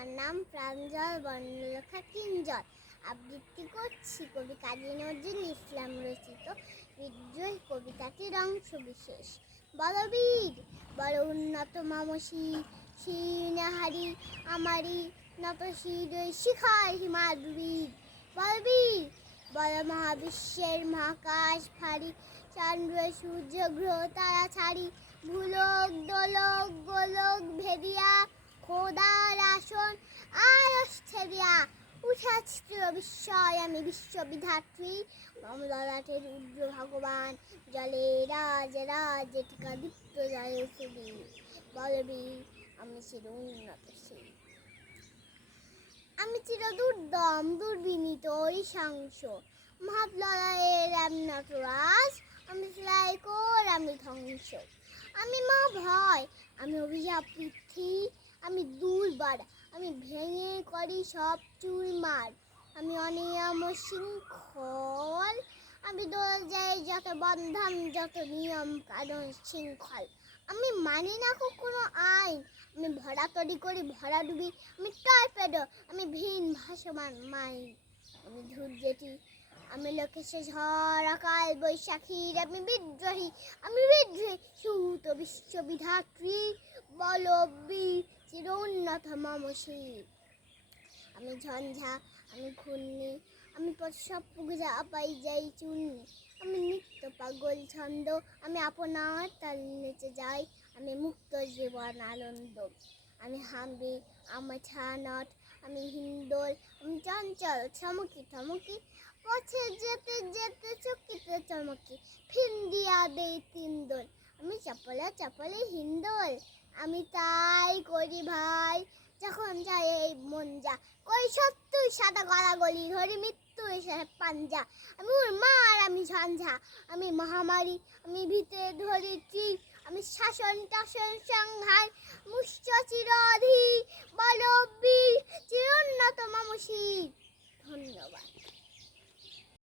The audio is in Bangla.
আমার নাম প্রাঞ্জল বর্ণলেখা কিঞ্জল। আবৃত্তি করছি কবি কাজী নজরুল ইসলাম রচিত বিদ্রোহী কবিতাটির অংশ বিশেষ। বলবীর বড় উন্নত মামসী শিরনাহারি আমারি নত শির শিখায় হিমাদ্রীর। বলবীর বড় মহাবিশ্বের মহাকাশ ভারী চন্দ্র সূর্য গ্রহ তারা ছাড়ি ভূলোক দোলক গোলক ভেদিয়া খোদার আসন আরশ ছেদিয়া উঠাচ্ছিল বিস্ময় আমি বিশ্ববিধাত্রী মমললাটের রুদ্র ভগবান জলে রাজ রাজ টিকা দীপ্ত জয় শ্রী বলবীর আমি চির উন্নত শ্রী। আমি চির দুর্দম দুর্বিনীত ঈশাংশ মহাপ্লয়ের আমি নটরাজ আমি সেলাই কর আমি ধ্বংস। আমি মা ভয় আমি অভিশাপ পৃথ্বী আমি দুর্বার আমি ভেঙে করি সব চুরমার। আমি অনিয়ম শৃঙ্খল আমি দোল যাই যত বন্ধন যত নিয়ম কারণ শৃঙ্খল। আমি মানি না কোনো আইন আমি ভরা তরি করি ভরা ডুবি আমি টর্পেডো আমি ভিন ভাসমান মাইন। আমি ধৈর্যটি আমি লোকেশ ঝড় অকাল বৈশাখীর আমি বিদ্রোহী সুত বিশ্ববিধাত্রী বলবীর চির উন্নত মমশীর। আমি ঝঞ্ঝা আমি ঘূর্ণি আমি সব পুজা পাই যাই চূর্ণি আমি নিত্য পাগল ছন্দ আমি আপনার তাল নেচে যাই আমি মুক্ত জীবন আনন্দ। আমি হাম্বি আমার ছানট আমি হিন্দোল আমি চঞ্চল চমকি থমকি পথে যেতে যেতে চকিতে চমকি ফিন্দিয়া দেই তিনদোল। আমি চপলে চপলে হিন্দোল আমি তাই করি ভাই যখন যাই এই মন যা কই সত্যই সাদা গলাগলি ধরি মৃত্যু এসে পাঞ্জা। আমি মার আমি ঝঞ্ঝা আমি মহামারী আমি ভিতে ধরি ঠিক আমি শাসন টাসন সংহার মুষ্ট চিরধি বলবীর চির উন্নত মমশীর। ধন্যবাদ।